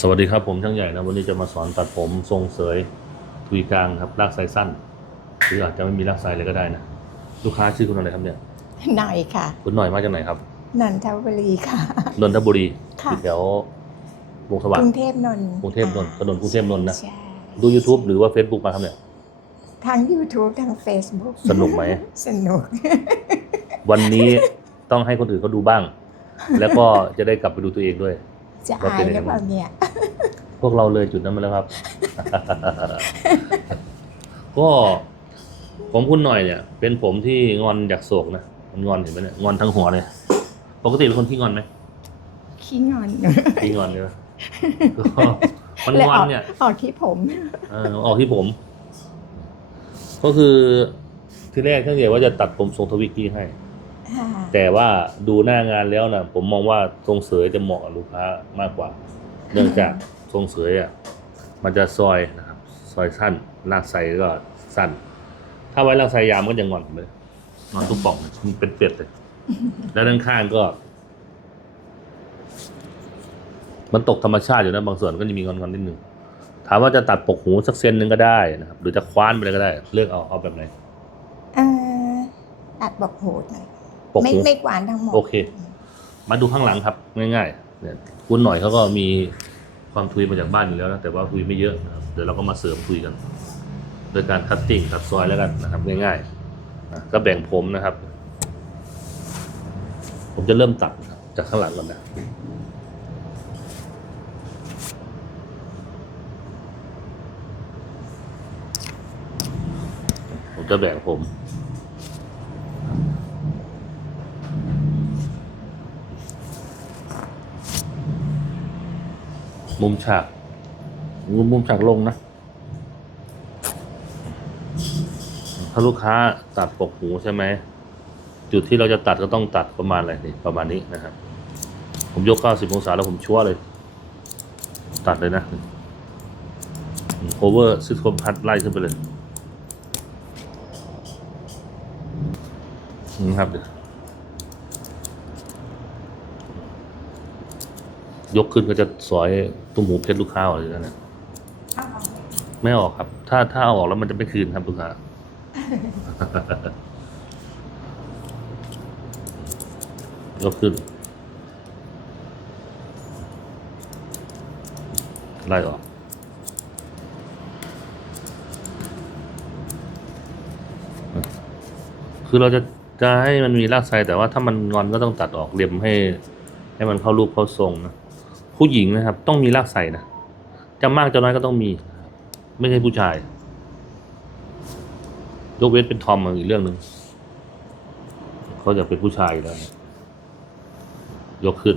สวัสดีครับผมช่างใหญ่นะวันนี้จะมาสอนตัดผมทรงเสยทุยกลางครับลากไซสั้น หรืออาจจะไม่มีลากไซเลยก็ได้นะลูกค้าชื่อคุณอะไรครับเนี่ยหน่อยค่ะคุณหน่อยมาจากไหนครับนนทบุรีค่ะนนทบุรีค่ะอยู่แถววงสว่ากงรุงเทพนนท์กรุงเทพนนท์ถนนกรุงเทพนนท์นะใช่ดู YouTube หรือว่า Facebook มาครับเนี่ยทั้ง YouTube ทั้ง Facebook สนุกไหมสนุก วันนี้ต้องให้คนอื่นเขาดูบ้าง แล้วก็จะได้กลับไปดูตัวเองด้วย จะว่าอาเป็ยนยังไงหรือเปล่าเนี่ย พวกเราเลยจุดนั้นมาแล้วครับ ก็ผมคุณหน่อยเนี่ย เป็นผมที่งอนอยากโศกนะมันงอนเห็นไหมเนี่ยงอนทั้งหัวเลย ปกติเป็นคนที่งอนไหมขี้งอนที่งอนเลยก็มันเลยงออนอกเนี่ยออกที่ผมเออออกที่ผม ก็คือที่แรกท่านเดียวว่าจะตัดผมทรงทวิกกี้ให้ค่ะ แต่ว่าดูหน้างานแล้วนะผมมองว่าทรงเสยจะเหมาะกับลูกค้ามากกว่า เนื่องจากทรงเสยอะมันจะซอยนะครับซอยสั้นลากไซก็สั้น ถ้าไว้ลากไซยาวมันก็จะงอนเลยงอนทุกป่องมันเป็นเป็ดเลย แล้วด้านข้างก็ มันตกธรรมชาติอยู่นะบางส่วนก็จะมีงอนๆนิดนึงถามว่าจะตัดปกหูสักเซนหนึ่งก็ได้นะครับ หรือจะคว้านไปเลยก็ได้ เลือกเอาเอาแบบไหนเอ่อตัดบอกหูหน่อยป กไม่หูไม่กวานทั้งหมด โอเค มาดูข้างหลังครับ ง่ายๆเนี่ยคุณหน่อยเขาก็มีความทุยมาจากบ้านอยู่แล้วนะแต่ว่าทุยไม่เยอะนะครับเดี๋ยวเราก็มาเสริมทุยกัน โดยการคัตติ้งตัดซอยแล้วกันนะครับ ง่ายๆนะก็แบ่งผมนะครับ ผมจะเริ่มตัดนะครับจากข้างหลังก่อนนะผมจะแบ่งผม มุมฉากมุมมุมฉากลงนะ ถ้าลูกค้าตัดปกหูใช่ไหม จุดที่เราจะตัดก็ต้องตัดประมาณอะไรนี่ประมาณนี้นะครับ ผมยก 90 องศาแล้วผมชั่วเลย ตัดเลยนะโอเวอร์ซิสคอมพัดไล่ขึ้นไปเลยนะครับย กขึ้นก็จะสอยตุ้มหูเพชรลูกค้าออกเลยนะเนี่ยไม่ออกครับ ถ้าถ้าเอาออกแล้วมันจะไม่คืนครับลูกค้ายกขึ้นไล่ออกคือเราจะจะให้มันมีรากไซแต่ว่าถ้ามันงอนก็ต้องตัดออกเรียมให้ ให้มันเข้ารูปเข้าทรงนะ ผู้หญิงนะครับ ต้องมีรากไซนะจะมากจะน้อยก็ต้องมี ไม่ใช่ผู้ชาย ยกเว้นเป็นทอมอีกเรื่องหนึ่งเขาจะเป็นผู้ชายแล้ว ยกขึ้น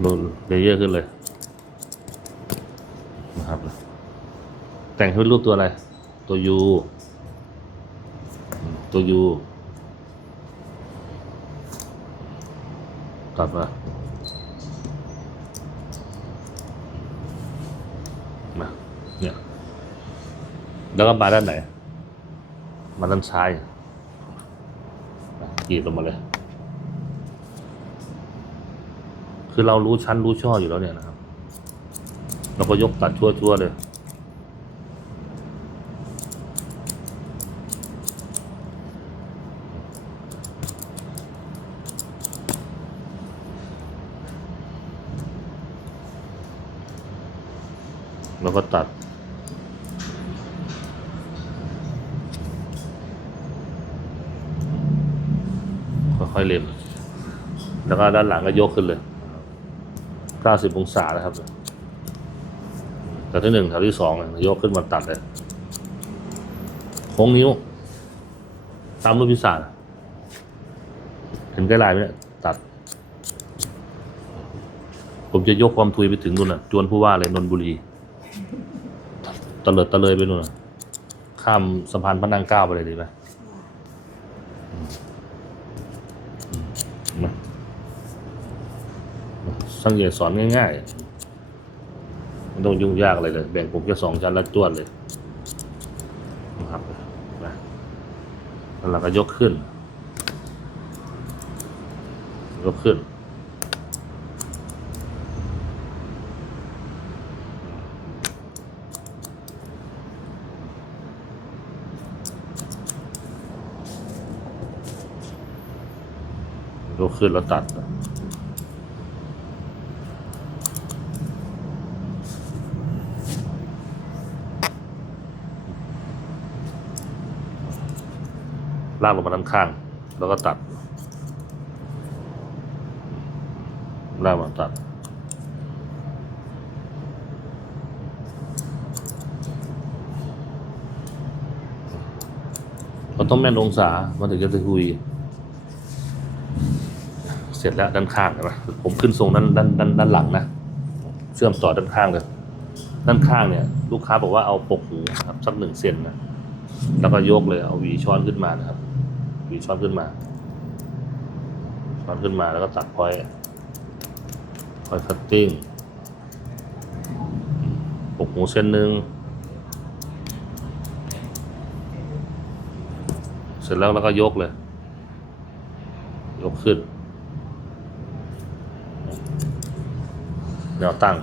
โลนเลเยอร์ขึ้นเลยนะครับ แต่งให้เป็นรูปตัวอะไร ตัวยูตัวยู ตัดมามาเนี่ยแล้วก็มาด้านไหน มาด้านซ้ายกรีดลงมาเลย คือเรารู้ชั้นรู้ช่ออยู่แล้วเนี่ยนะครับ เราก็ยกตัดชั่วๆเลย แล้วก็ตัด ค่อยๆเล็ม แล้วก็ด้านหลังก็ยกขึ้นเลย 90 องศานะครับแถวที่หนึ่งแถวที่สองยกขึ้นมาตัดเลยโค้งนิ้ว ตามรูปพิศาเห็นใกล้ลายไหมเนี่ยตัด ผมจะยกความทุยไปถึงนู่นน่ะจวนผู้ว่าเลยนนทบุรี ตะเลิดตะเลยไปนู่นนะข้ามสะพานพระนางเกล้าไปเลยดีไหมมอืมนะสังเกตสอนง่ายๆไม่ต้องยุ่งยากอะไรเลย แบ่งผมแค่สองชั้นล้วจวดเลยนะครับนะแล้วเราก็ยกขึ้น ยกขึ้น ก ขึ้นแล้วตัด ลากลงมาด้านข้าง แล้วก็ตัด ลากมาตัดเราต้องแม่นองศามันถึงจะคุย เสร็จแล้วด้านข้างเห็นไหมผมขึ้นทรงด้านด้านด้านด้านหลังนะเชื่อมต่อด้านข้างเลยด้านข้างเนี่ย ลูกค้าบอกว่าเอาปกหูครับสักหนึ่งเซนนะแล้วก็ยกเลยเอาหวีช้อนขึ้นมานะครับหวีช้อนขึ้นมาช้อนขึ้นมาแล้วก็ตัดพอยพอยคัตติ้งปกหูเส้นหนึ่งเสร็จแล้วแล้วก็ยกเลย ยกขึ้น แนวตั้ง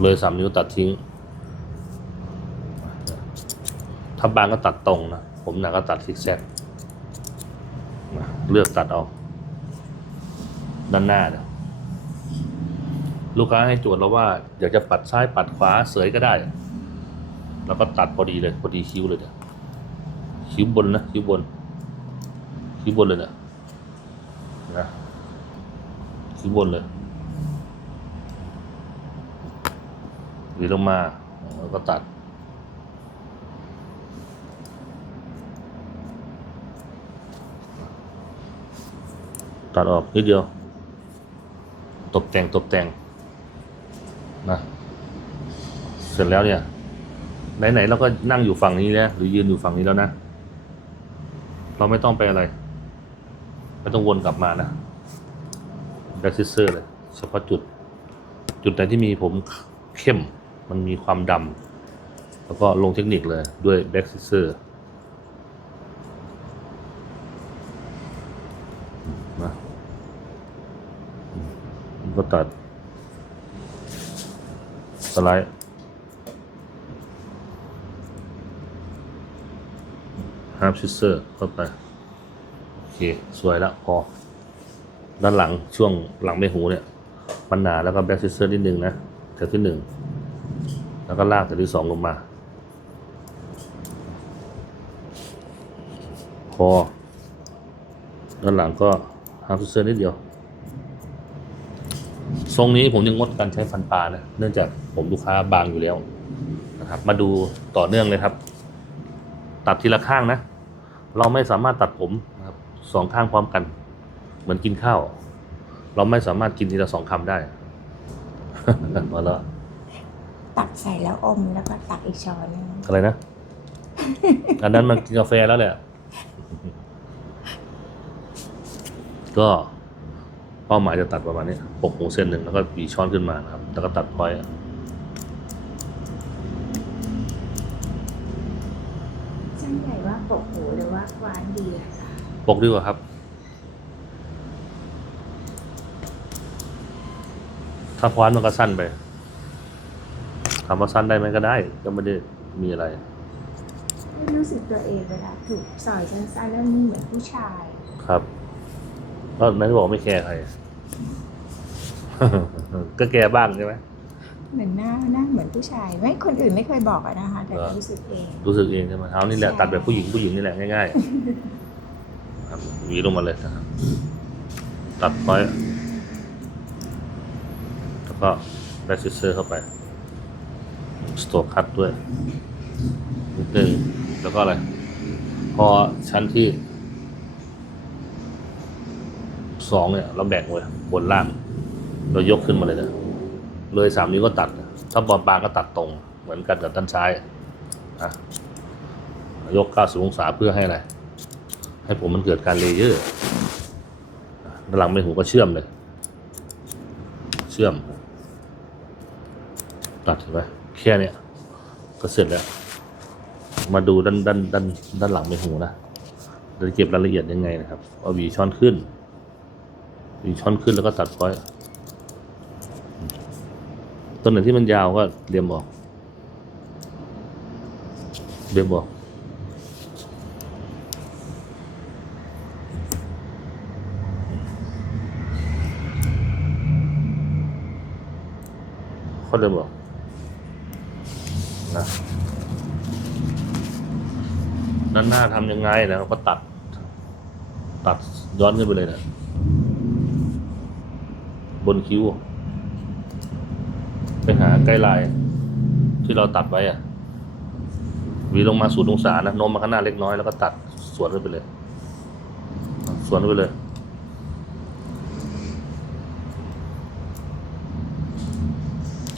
เลยสามนิ้วตัดทิ้ง ถ้าบางก็ตัดตรงนะ ผมหนักก็ตัดซิกแซกเลือกตัดเอาด้านหน้าเนี่ยลูกค้าให้โจทย์เราว่าอยากจะปัดซ้ายปัดขวาเสยก็ได้ แล้วก็ตัดพอดีเลยพอดีคิ้วเลยเนี่ยคิ้วบนนะคิ้วบนคิ้วบนเลยเนี่ยนะคิ้วบนเลย หรือลงมาแล้วก็ตัด ตัดออกนิดเดียว ตกแต่งตกแต่งนะเสร็จแล้วเนี่ยไหนๆเราก็นั่งอยู่ฝั่งนี้แล้วหรือยืนอยู่ฝั่งนี้แล้วนะ เราไม่ต้องไปอะไร ไม่ต้องวนกลับมานะแบ็กซิเซอร์เลยเฉพาะจุด จุดไหนที่มีผมเข้ม มันมีความดำแล้วก็ลงเทคนิคเลยด้วยแบ็กซิเซอร์นะอืมก็ตัด สไลด์ฮาร์ปชิสเซอร์เข้าไป โอเค สวยแล้วพอ ด้านหลังช่วงหลังใบหูเนี่ย มันหนาแล้วก็แบ็กซิสเซอร์นิดนึงนะแถวที่หนึ่ง แล้วก็ลากแถวที่สองลงมาพอด้านหลังก็ฮาร์ปชิสเซอนิดเดียว ทรงนี้ผมยังงดการใช้ฟันปลานะ เนื่องจากผมลูกค้าบางอยู่แล้วนะครับ มาดูต่อเนื่องเลยครับ ตัดทีละข้างนะ เราไม่สามารถตัดผมนะครับสองข้างพร้อมกัน เหมือนกินข้าว เราไม่สามารถกินทีละสองคำได้ มาแล้ว ตักใส่แล้วอมแล้วก็ตักอีกช้อนหนึงอะไรนะ อันนั้นมันกินกาแฟแล้วแหละ ก็ เป้าหมายจะตัดประมาณนี้ปกหูเส้นหนึ่งแล้วก็หวีช้อนขึ้นมานะครับ แล้วก็ตัดพอยต์ช่างใหญ่ว่าปกหูหรือว่าควานดีอะคะปกดีกว่าครับ ถ้าคว้านมันก็สั้นไป ถามว่าสั้นได้ไหมก็ได้ ก็ไม่ได้มีอะไรไม่รู้สึกตัวเองเวลาถูกสอยสั้นๆแล้วนี่เหมือนผู้ชาย ครับก็นายบอกไม่แคร์ใคร ก็แกบ้างใช่ไหมเหมือนหน้าหน้าเหมือนผู้ชาย ไม่คนอื่นไม่เคยบอกอะนะคะ แต่เหรอรู้สึกเอง รู้สึกเองใช่ไหมเอานี่แหละใช่ตัดแบบผู้หญิงผู้หญิงนี่แหละง่ายๆครับหวีลงมาเลยนะครับตัดพอยต์แล้วก็แบ็กซิเซอร์เข้าไป สโตคัตด้วยนิดนึงแล้วก็อะไร พอชั้นที่สองเนี่ย เราแบ่งไว้บนล่าง เรายกขึ้นมาเลยนะเลยสามนิ้วก็ตัด ถ้าบอลบางก็ตัดตรง เหมือนกันกับด้านซ้ายอะยก90องศาเพื่อให้อะไร ให้ผมมันเกิดการเลเยอร์ด้านหลังไม่หูก็เชื่อมเลย เชื่อม ตัดเห็นไหม แค่เนี้ยก็เสร็จแล้ว มาดูด้านด้านด้านด้านหลังในหูนะจะเก็บรายละเอียดยังไงนะครับ เอาวีช้อนขึ้นวีช้อนขึ้นแล้วก็ตัดพ้อยตัวไหนที่มันยาวก็เรียมออกเรียมออกเขาเรียมออก นะด้านหน้าทำยังไงนะก็ตัด ตัดย้อนขึ้นไปเลยนะ บนคิ้ว ไปหาใกล้ลายที่เราตัดไว้อะวีลงมาศูนย์องศานะโน้มมาข้างหน้าเล็กน้อยแล้วก็ตัดสวนขึ้นไปเลย สวนขึ้นไปเลย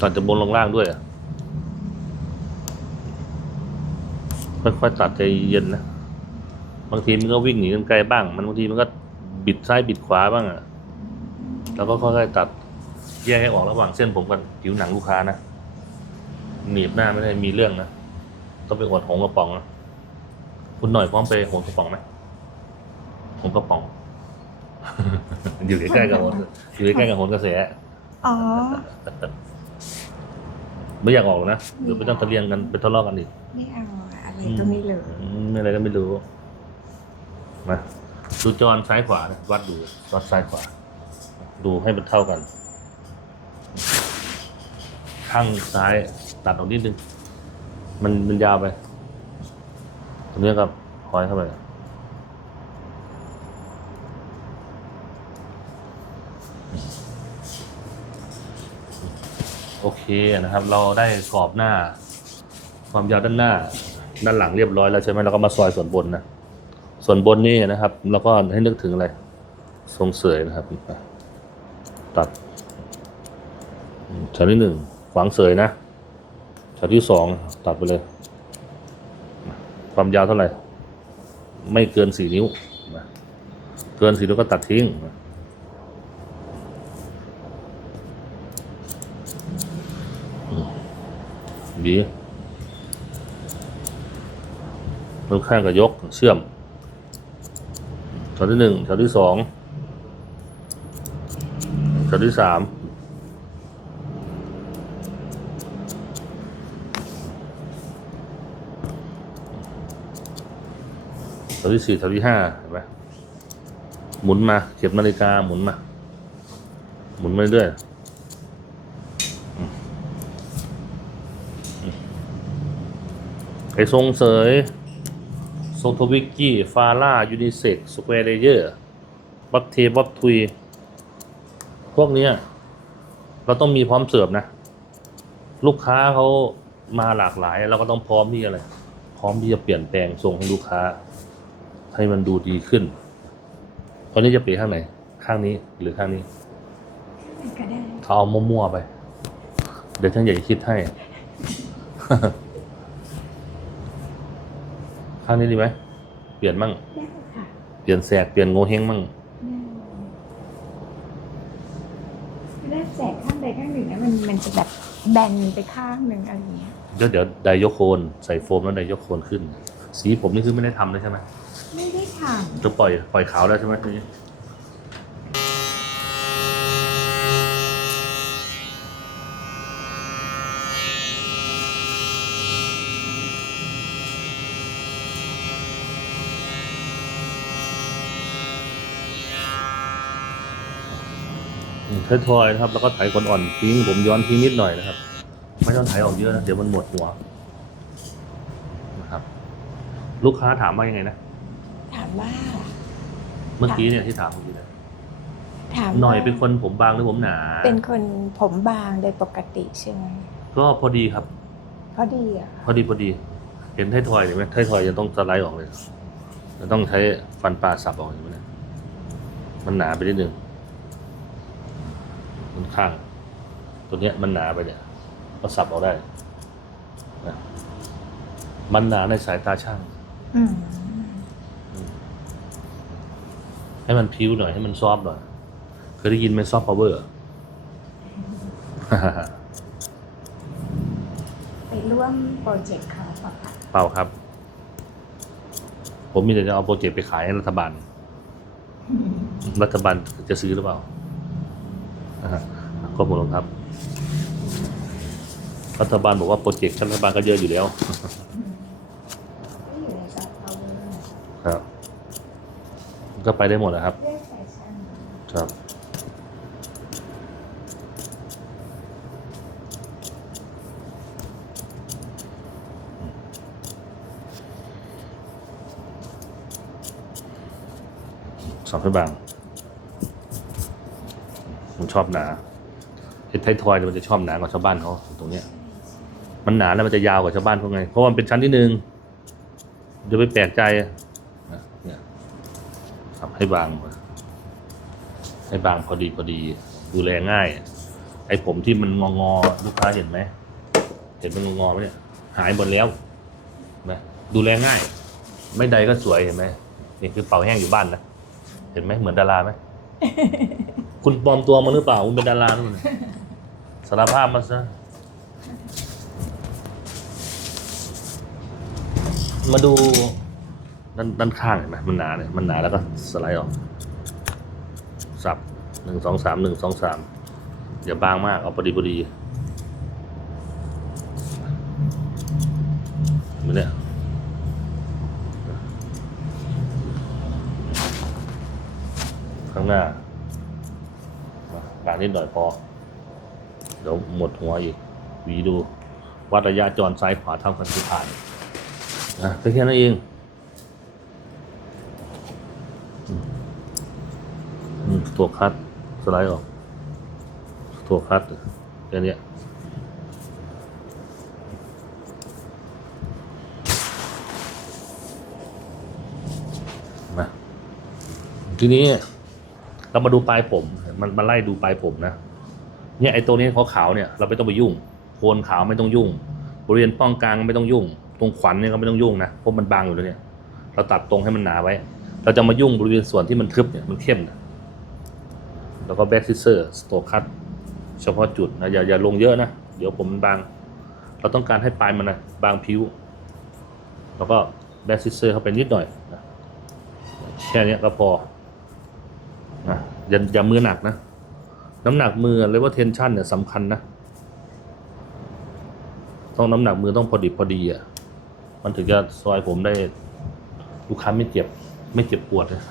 ตัดจากบนลงล่างด้วยอะ ค่อยๆตัดใจเย็นนะบางทีมันก็วิ่งหนีกันไกลบ้าง มันบางทีมันก็บิดซ้ายบิดขวาบ้างอะแล้วก็ค่อยๆตัดแยกให้ออกระหว่างเส้นผมกับผิวหนังลูกค้านะหนีบหน้าไม่ได้มีเรื่องนะต้องไปอดหงกระป๋องนะคุณหน่อยพร้อมไปหงกระป๋องไหมหงกระป๋อง อยู่ใกล้ๆกับหนอยู่ใกล้ๆกับหนกระแสอ๋อไม่อยากออกหรอกนะเดี๋ยวไปต้องทะเลียงกันไปทะเลาะกันอีกไม่เอา อะอะไรก็ไม่เลยอืมไม่อะไรก็ไม่รู้ มา ดูจรซ้ายขวานะวัดดูวัดซ้ายขวา ดูให้มันเท่ากัน ข้างซ้ายตัดออกนิดนึง มันมันยาวไป ตรงนี้ครับคอยเข้าไปโอเคนะครับ เราได้กรอบหน้า ความยาวด้านหน้า ด้านหลังเรียบร้อยแล้วใช่ไหมเราก็มาซอยส่วนบนนะส่วนบนนี่นะครับแล้วก็ให้นึกถึงอะไรทรงเสยนะครับ ตัดชั้นที่หนึ่งขวางเสยนะชั้นที่สองตัดไปเลย ความยาวเท่าไหร่ ไม่เกินสี่นิ้วเกินสี่นิ้วก็ตัดทิ้งมดี มือข้างกับยกเชื่อมชั้นที่หนึ่งชั้นที่สองชั้นที่สามแถวที่สี่แถวที่ห้าเห็นไหมหมุนมาเข็มนาฬิกาหมุนมา หมุนมาเรื่อยอืมอืมไอทรงเสย ทรงทวิกกี้ ฟาร่า ยูนิเซ็กสแควร์เลเยอร์บัฟเทบัฟทุย พวกเนี้ยเราต้องมีพร้อมเสิร์ฟนะ ลูกค้าเขามาหลากหลาย เราก็ต้องพร้อมที่อะไร พร้อมที่จะเปลี่ยนแปลงทรงให้ลูกค้า ให้มันดูดีขึ้น ตอนนี้จะเปลี่ยนข้างไหน ข้างนี้หรือข้างนี้ก็ได้เขาเอามั่วๆไป เดี๋ยวช่างใหญ่คิดให้ข้างนี้ดีไหมเปลี่ยนมั่งได้ค่ะเปลี่ยนแสกเปลี่ยนโงเฮงมั่งได้ได้แสกข้างใดข้างหนึ่งนะมันมันจะแบบแบนไปข้างหนึ่งอะไรอย่างเงี้ยเดี๋ยวเดี๋ยวไดโยโคนใส่โฟมแล้วไดโยโคนขึ้น สีผมนี่คือไม่ได้ทำเลยใช่ไหมไม่ได้ทจะปล่อยปล่อยขาวแล้วใช่ไหมทีนี้ อืมทอยๆนะครับ แล้วก็ไถคนอ่อนทิ้งผมย้อนทิ้งนิดหน่อยนะครับ ไม่ต้องไถออกเยอะนะเดี๋ยวมันหมดหัวนะครับ ลูกค้าถามว่ายังไงนะำถามว่า เมื่อกี้เนี่ยที่ถามเมื่อกี้เนี่ยถามหน่อยว่าเป็นคนผมบางหรือผมหนา เป็นคนผมบางโดยปกติใช่ไหมก็พอดีครับเพราะดีอะพอดีพอดี เห็นไททอยเห็นไหมไททอยจะต้องสไลด์ออกเลยจะต้องใช้ฟันปลาสับออกเห็นไหมเนี่ยมันหนาไปนิดนึงมั นข้าง ตัวเนี้ยมันหนาไปเนี่ยก็สับออกได้นะมันหนาในสายตาช่าง อืมให้มันพิ้วหน่อยให้มันซอฟต์หน่อยเคยได้ยินไหมซอฟต์พาวเวอร์ไปร่วมโปรเจกต์เขาเปล่าคะเปล่าครับ ผมมีแต่จะเอาโปรเจกต์ไปขายให้รัฐบาล รัฐบาลจะซื้อหรือเปล่า ก็ฮะก้มลงครับ รัฐบาลบอกว่าโปรเจกต์รัฐบาลก็เยอะอยู่แล้วครับ ก็ไปได้หมดแล้วครับ ครับสองพันบาง ชอบหนาไอ้ไททอยเนี่ยมันจะชอบหนากว่าชาวบ้านเขาตรงเนี้ย มันหนาแล้วมันจะยาวกว่าชาวบ้านเขาไง เพราะมันเป็นชั้นที่หนึ่งจะไปแปลกใจนะเนี่ยทำให้บาง ให้บางพอดีพอดี ดูแลง่าย ไอ้ผมที่มันงองอลูกค้าเห็นไหม เห็นมันงองอไหมเนี่ย หายหมดแล้วนไหมดูแลง่าย ไม่ใดก็สวยเห็นไหมนี่คือเป่าแห้งอยู่บ้านนะ เห็นไหมเหมือนดาราไหม คุณปลอมตัวมาหรือเปล่า คุณเป็นดาราหรือเปล่าสารภาพมาซะ มาดูด้านด้านข้างเห็นไหมมันหนาเนี่ยมันหนาแล้วก็สไลด์ออก สับหนึ่งสองสามหนึ่งสองสามอย่าบางมาก เอาพอดีพอดีมือนเนี่ยข้างหน้า นิดหน่อยพอ เดี๋ยวหมดหัวอีกวีดู วัดระยะจรซ้ายขวาเท่ากันทุกผ่านอะแค่นั้นเองตัวคัดสไลด์ออก ตัวคัดแค่นี้มาทีนี้ เรามาดูปลายผม มันมาไล่ดูปลายผมนะ เนี่ยไอ้ตัวนี้ขาวๆเนี่ยเราไม่ต้องไปยุ่ง โคนขาวไม่ต้องยุ่ง บริเวณป้องกลางไม่ต้องยุ่ง ตรงขวัญเนี่ยก็ไม่ต้องยุ่งนะเพราะมันบางอยู่แล้วเนี่ย เราตัดตรงให้มันหนาไว้ เราจะมายุ่งบริเวณส่วนที่มันทึบเนี่ยมันเข้มนะแล้วก็แบ็กซิเซอร์สโตคัตเฉพาะจุดนะอย่าอย่าลงเยอะนะ เดี๋ยวผมมันบาง เราต้องการให้ปลายมันนะบางผิว แล้วก็แบ็กซิเซอร์เข้าไปนิดหน่อยนะแค่นี้ก็พอ นะอย่าอย่ามือหนักนะ น้ำหนักมือเรียกว่าเทนชันเนี่ยสำคัญนะ ต้องน้ำหนักมือต้องพอดิบพอดีอะ มันถึงจะซอยผมได้ลูกค้าไม่เจ็บ ไม่เจ็บปวดนะ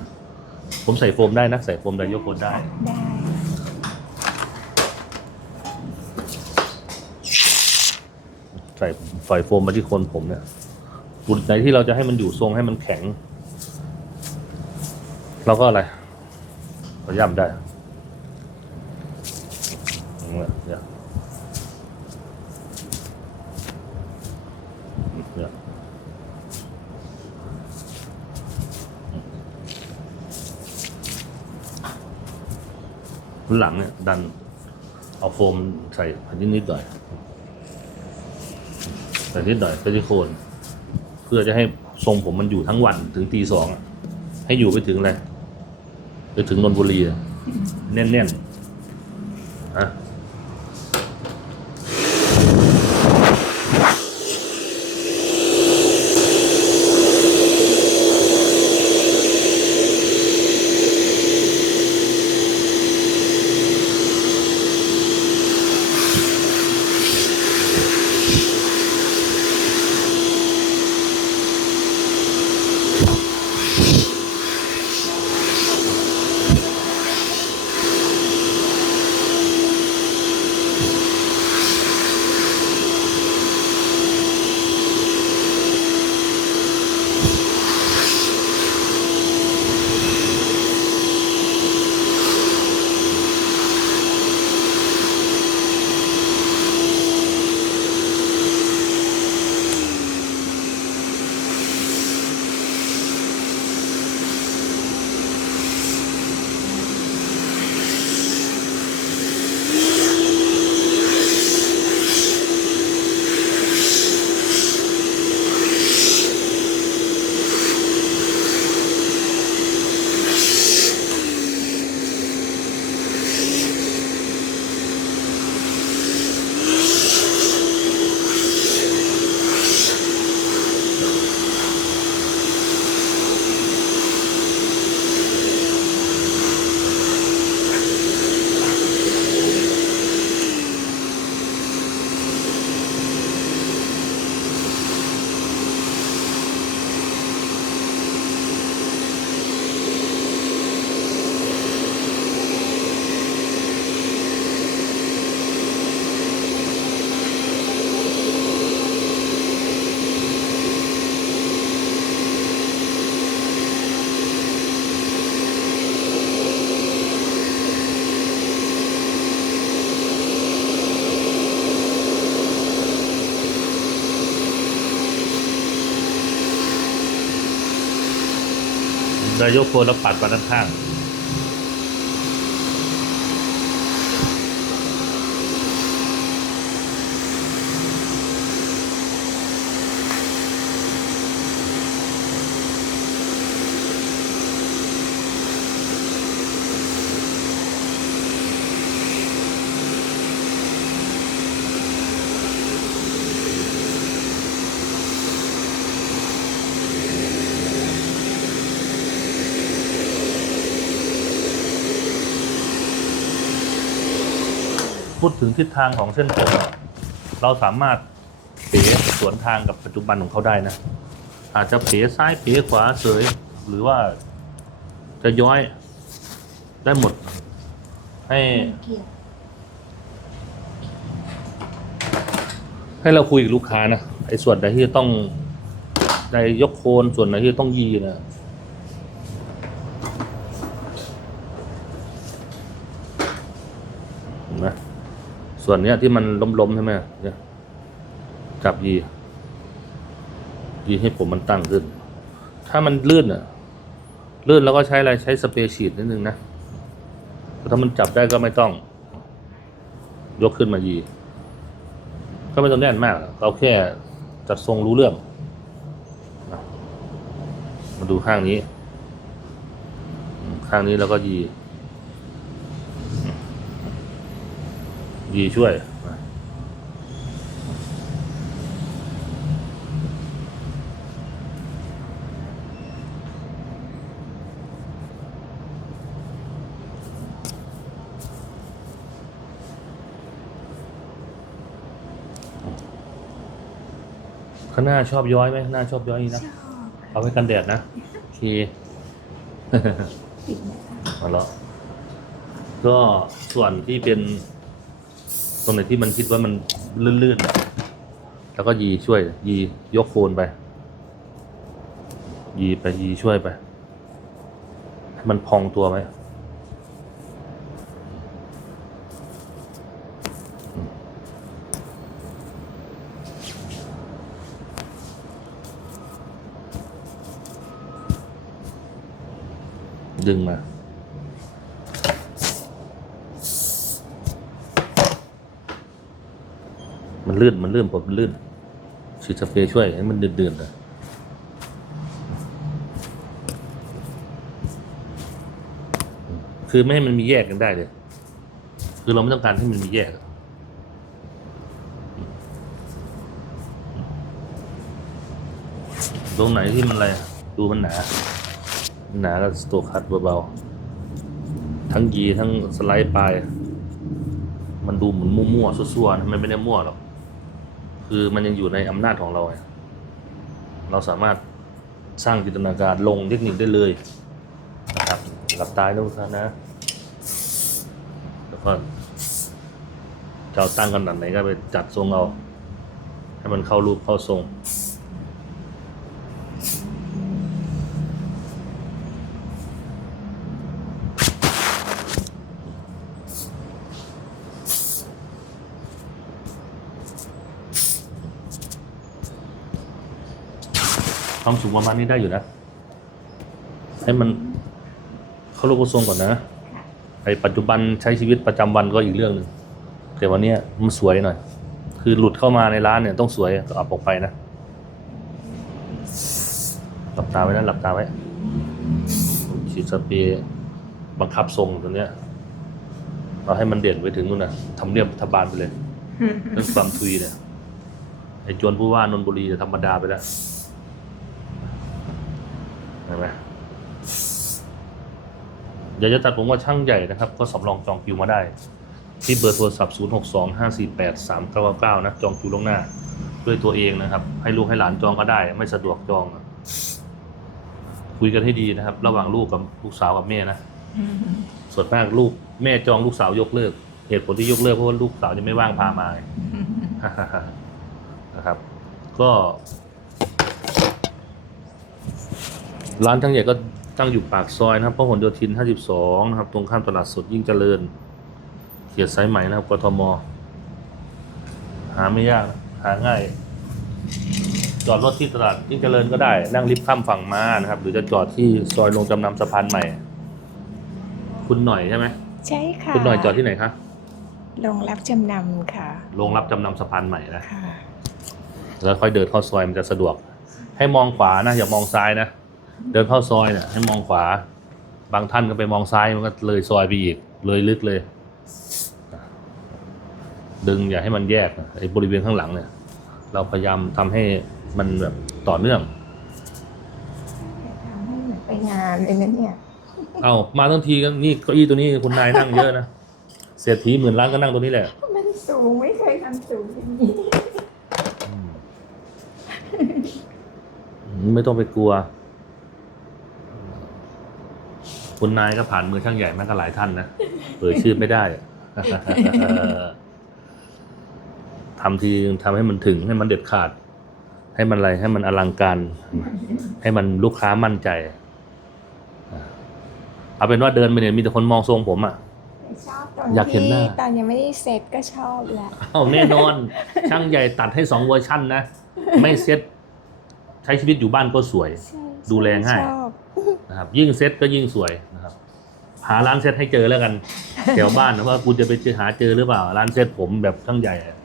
ผมใส่โฟมได้นะใส่โฟมไดโยโคนได้ ได้ใส่ฝอยโฟมมาที่โคนผมเนี่ยจุดไหนที่เราจะให้มันอยู่ทรงให้มันแข็ง เราก็อะไร เราย่ำได้อย่างเงี้ยเนี่ยเนี่ยหลังเนี่ย ดัน เอาโฟมใส่นิดนิดๆหน่อยแต่นิดหน่อยก็จะโคน เพื่อจะให้ทรงผมมันอยู่ทั้งวันถึงตีสอง ให้อยู่ไปถึงอะไร ไปถึงนนทบุรีอะแน่นๆ ได้ยกโคนแล้วปัดมาด้านข้าง พูดถึงทิศทางของเส้นผมเราสามารถเป๋สวนทางกับปัจจุบันของเขาได้นะ อาจจะเป๋ซ้ายเป๋ขวาเสยหรือว่าจะย้อยได้หมด ให้ให้เราคุยกับลูกค้านะไอ้ส่วนไหนที่ต้องใดยกโคนส่วนไหนที่ต้องยีนะเห็นไหม ส่วนเนี้ยที่มันล้มๆใช่ไหมเนี่ยจับยี ยีให้ผมมันตั้งขึ้น ถ้ามันลื่นอะลื่นแล้วก็ใช้อะไรใช้สเปรย์ฉีดนิดนึงนะถ้ามันจับได้ก็ไม่ต้อง ยกขึ้นมายีก็ไม่ต้องแน่นมากเราแค่จัดทรงรู้เรื่อง มาดูข้างนี้ ข้างนี้แล้วก็ยีอืม ยีช่วยนะข้างหน้าชอบย้อยไหมข้างหน้าชอบย้อยนี่นะชอบเอาไว้กันแดดนะโอเคปิดนะคะมาแล้วก็ส่วนที่เป็นต รงไหนที่มันคิดว่ามันลื่นๆอะแล้วก็ยีช่วย ยียกโคนไป ยีไปยีช่วยไปให้มันพองตัวไหมดึงมา มันลื่นมันลื่นผมมันลื่นฉีดสเปรย์ช่วยให้มันเดือดๆนะคือไม่ให้มันมีแยกกันได้เลย คือเราไม่ต้องการให้มันมีแยก ตรงไหนที่มันอะไร ดูมันหนา หนาก็สโตคัดเบาๆ ทั้งยีทั้งสไลด์ปลาย มันดูเหมือนมั่วๆซั่วๆนะมันไม่ได้มั่วหรอก คือมันยังอยู่ในอำนาจของเรา เราสามารถสร้างจินตนาการลงเทคนิคได้เลยนะครับหลับตาดูซะนะ แล้วก็จะเอาตั้งขนาดไหนก็ไปจัดทรงเอา ให้มันเข้ารูปเข้าทรง ความสูงประมาณนี้ได้อยู่นะให้มันเข้ารูปเข้าทรงก่อนนะไอปัจจุบันใช้ชีวิตประจำวันก็อีกเรื่องหนึ่งแต่วันเนี้ยมันสวยหน่อย คือหลุดเข้ามาในร้านเนี่ยต้องสวยก็เอาออกไปนะหลับตาไว้นะหลับตาไว้ฉีดสเปรย์บังคับทรงตัวเนี้ยเราให้มันเด่นไปถึงนู่นนะทำเนียบรัฐบาลไปเลยเรื่องความทุยเนี่ยไอ้จวนผู้ว่านนทบุรีจะธรรมดาไปแล้ว เห็นไหมอยากจะตัดผมว่าช่างใหญ่นะครับ ก็สำรองจองคิวมาได้ ที่เบอร์โทรศัพท์ 0 6 2 5 4 8 3 9 9 นะ จองคิวล่วงหน้า ด้วยตัวเองนะครับ ให้ลูกให้หลานจองก็ได้ ไม่สะดวกจอง คุยกันให้ดีนะครับ ระหว่างลูกกับลูกสาวกับแม่นะส่วนมากลูกแม่จองลูกสาวยกเลิก เหตุผลที่ยกเลิกเพราะว่าลูกสาวจะไม่ว่างพามานะครับ ก็ ร้านทั้งใหญ่ก็ตั้งอยู่ปากซอยนะครับพหลโยธิน 52 นะครับ ตรงข้ามตลาดสดยิ่งเจริญ เขตสายไหมนะครับกทม หาไม่ยาก หาง่ายจจอดรถที่ตลาดยิ่งเจริญก็ได้ นั่งลิฟต์ข้ามฝั่งมานะครับ หรือจะจอดที่ซอยลงจำนำสะพานใหม่ คุณหน่อยใช่ไหม ใช่ค่ะ คุณหน่อยจอดที่ไหนคะ ลงรับจำนำค่ะโรงรับจำนำสะพานใหม่นะค่ะแล้วค่อยเดินเข้าซอยมันจะสะดวก ให้มองขวานะอย่ามองซ้ายนะ เดินเข้าซอยเนี่ยให้มองขวา บางท่านก็ไปมองซ้ายมันก็เลยซอยไปอีก เลยลึกเลย ดึงอย่าให้มันแยกนะไอ้บริเวณข้างหลังเนี่ย เราพยายามทำให้มันแบบต่อเนื่องทำให้เหมือนไปงานเลยนะเนี่ยเอามาทั้งทีก็นี่เก้าอี้ตัวนี้คุณนายนั่งเยอะนะเศรษฐีหมื่นล้านก็นั่งตัวนี้แหละมันสูงไม่เคยทำสูงอย่างนี้อืมไม่ต้องไปกลัว คุณนายก็ผ่านมือช่างใหญ่มาก็หลายท่านนะเปิดชื่อไม่ได้ทำทีทำให้มันถึงให้มันเด็ดขาด ให้มันอะไรให้มันอลังการ ให้มันลูกค้ามั่นใจเอาเป็นว่าเดินไปเนี่ยมีแต่คนมองทรงผมอะชอบตอนอยากเห็นหน้าที่ตอนยังไม่ได้เซ็ตก็ชอบแหละเอาแน่นอน ช่างใหญ่ตัดให้สองเวอร์ชันนะ ไม่เซ็ตใช้ชีวิตอยู่บ้านก็สวยใช่ดูแลง่ายชอบ นะครับยิ่งเซ็ตก็ยิ่งสวยนะครับ หาร้านเซ็ตให้เจอแล้วกันแถวบ้านนะว่าคุณจะไปเจอหาเจอหรือเปล่า ร้านเซ็ตผมแบบช่างใหญ่อะ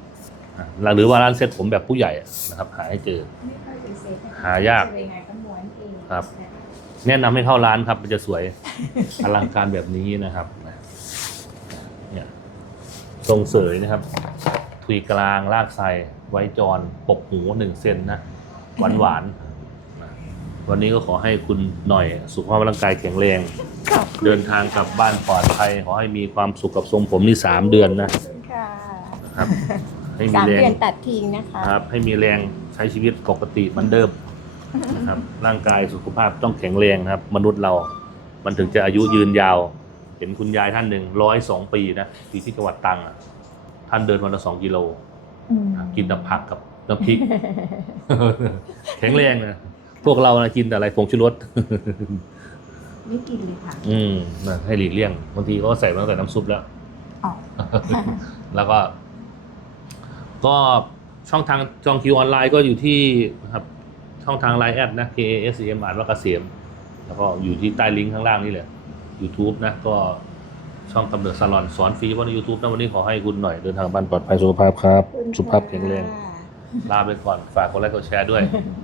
อะหรือว่าร้านเซ็ตผมแบบผู้ใหญ่อะนะครับ หาให้เจอ ไม่ค่อยได้เซ็ตนะคะหายาก จะไปงานก็ม้วนเองครับ แนะนำให้เข้าร้านครับ มันจะสวย อลังการแบบนี้นะครับเนี่ยทรงเสยนะครับ ทุยกลางลากไซไว้จรปกหูหนึ่งเซนนะหวานหวานๆนะ วันนี้ก็ขอให้คุณหน่อยสุขภาพร่างกายแข็งแรงขอบคุณเดินทางกลับบ้านปลอดภัยขอให้มีความสุขกับทรงผมนี่สามเดือนนะค่ะครับ ให้มีสามแรงเดือนตัดทิ้งนะคะครับ ให้มีแรงใช้ชีวิตปกติเหมือนเดิมนะครับ ร่างกายสุขภาพต้องแข็งแรงนะครับ มนุษย์เรา มันถึงจะอายุยืนยาว เห็นคุณยายท่านหนึ่งร้อยสองปีนะอยู่ที่จังหวัดตรังอะท่านเดินวันละสองกิโล อืมกินแต่ผักกับน้ำพริก แข็งแรงนะ พวกเรานะกินแต่อะไรผงชูรส ไม่กินเลยค่ะ อืมนะให้หลีกเลี่ยงบางทีก็ใส่มาตั้งแต่น้ำซุปแล้ว อ๋อ แล้วก็ ก็ช่องทางจองคิวออนไลน์ก็อยู่ที่นะครับช่องทางไลน์แอดนะ K A S E M อ่านว่าเกษมแล้วก็อยู่ที่ใต้ลิงก์ข้างล่างนี่แหละ YouTube นะ ก็ช่องกำเนิดซาลอนสอนฟรีว่าใน YouTube นะวันนี้ขอให้คุณหน่อยเดินทางบ้านปลอดภัยสุขภาพครับ สุขภาพแข็งแรงลาไปก่อนฝากกดไลค์กดแชร์ด้วยค